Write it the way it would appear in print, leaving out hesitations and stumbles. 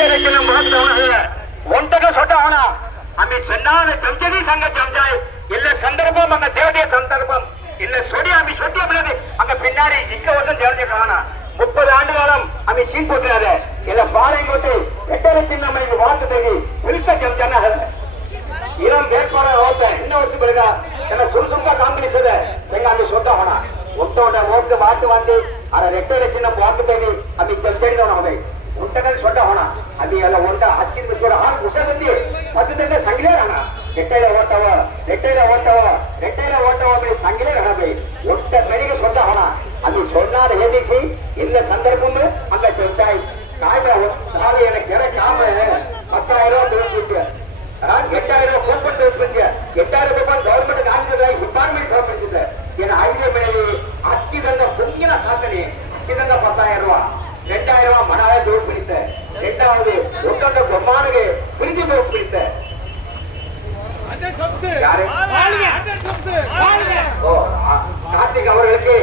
எட்டரைக்கிலும் ஒன்றக சொட்டாவனா அம்மி சொன்னாத செஞ்சதி சங்க செஞ்சாய் இல்ல சந்தர்ப்பம் அங்க தேடிய சந்தர்ப்பம் இல்ல சொடி அம்மி சொட்டிய பிள்ளை அங்க பின்னாடி இக்க வருஷம் தெரிஞ்சுக்கானா 30 ஆண்டு காலம் அம்மி சீன் போட்டுறாத இல்ல பாறை போட்டு எட்டரைக்கில் நம்ம இங்க வாழ்த்து தேடி விழுக்க செஞ்சானா இளம் வேட்பாளர் ஓட்ட என்ன வருஷம் பிறகு என்ன சுறுசுறுப்பா காம்படிஷன் எங்க அம்மி சொட்டாவனா ஒட்டோட ஓட்டு வாட்டு வாண்டி அரை எட்டரைக்கில் வாழ்த்து தேடி அம்மி செஞ்சேன் அவை உண்டகள் சொட்ட होना अभी ಎಲ್ಲ ಒಂಟ ಹಚ್ಚಿನ ಬಿಸ್ಕೊಡ ಆರು ಕುಶ ಬಂದಿ ಮತ್ತದನ್ನ ಸಂಗಲೇ ಹಣ ರೆಟ್ಟೆಲ ಓಟವ ಬೈ ಸಂಗಲೇ ಹಣ ಬೈ ಒಟ್ಟ ಮೆರಿಗೆ சொட்ட होना ಅದು சொன்னாத ஏதிசி இல்ல சந்தர்ப்பம் அங்க சொச்சாய் காய்டா சாலை எனக்கு கிர காம 10000 ரூபாய் கொடுத்துட்டு 8000 ரூபாய் கூப்பன் கொடுத்துட்டு 8000 ரூபாய் கவர்மெண்ட் காண்கிறதாய் டிபார்ட்மெண்ட் கொடுத்துட்டு ஏன்னா ஐடியா மேலே அத்திதங்க பொங்கின சாதனை அத்திதங்க 10000 ரூபாய் 2000 ரூபாய் மனாவே தோல் பிடித்த இரண்டாவது ஒட்டொட்ட பிரம்மானுக்கு பிரிஞ்சு தோல் பிடித்த கார்த்திக் அவர்களுக்கு